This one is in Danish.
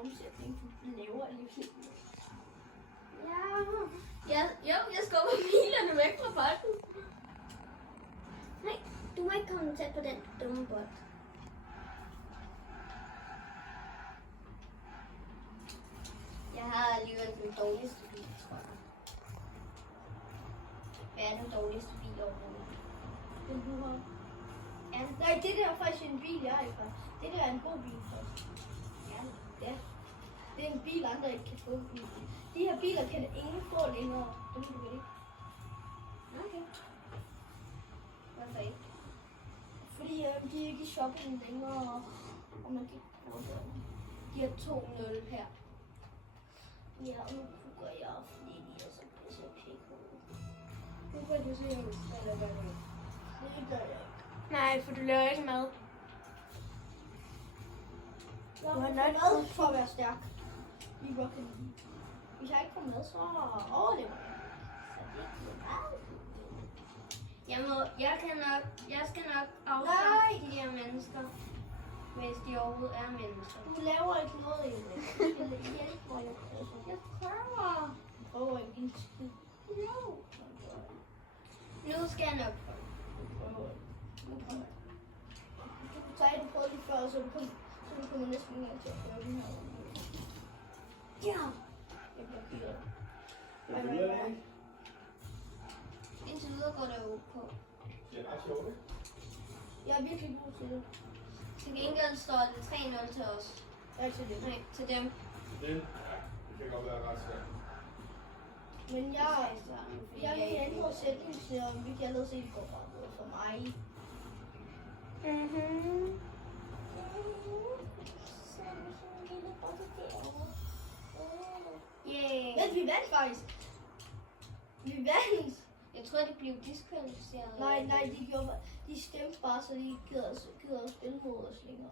formsætning, du laver i livet. Ja, jeg skubber bilerne væk fra bolden. Nej, du må ikke komme tæt på den dumme bold. Jeg har alligevel den dårligste bil, tror jeg. Hvad er den dårligste bil overhovedet? Den du har. Ja, Nej, det der er faktisk en bil, jeg er fra. Det der er en god bil faktisk. Ja. Det er en bil, andre ikke kan få. De her biler kan ingen få længere. Det må du vel ikke. okay. Hvorfor ikke? Fordi de er ikke i shopping længere. Og man kan ikke bruge dem. De har 2-0 her. Ja, og nu kukker jeg, fordi de er så pisse pikket. Nu kan du se, eller hvad det er. Det gør jeg ikke. Nej, for du laver ikke mad. Jeg har mad for at være stærk. I Rocket League. Hvis jeg ikke får mad, så overlever jeg. Jeg skal nok afsløre de her mennesker, hvis de overhovedet er mennesker. Du laver ikke noget i det. Jeg skal hjælpe mig. Jeg prøver. Jeg prøver ikke en skid. Nu skal jeg nok prøve. Du kan tage det på lige før, så du kommer næsten ikke engang til at prøve den her. Ja. Jeg blokerer. Det bliver ikke. Indtil videre går det ok. Det er ret sjovt, ikke? Jeg er virkelig god til det. Til gengæld står det 3-0 til os. Jeg til det. Nej, til dem. Det kan godt være ret svært. Men jeg kan ændre sætningen, og vi kan allerede se, at det går bare for mig. Yeah. Men vi vandt faktisk. Vi vandt. Jeg tror, de blev diskvalificeret. Nej, de stemte bare, så de ikke gider at spille mod os længere.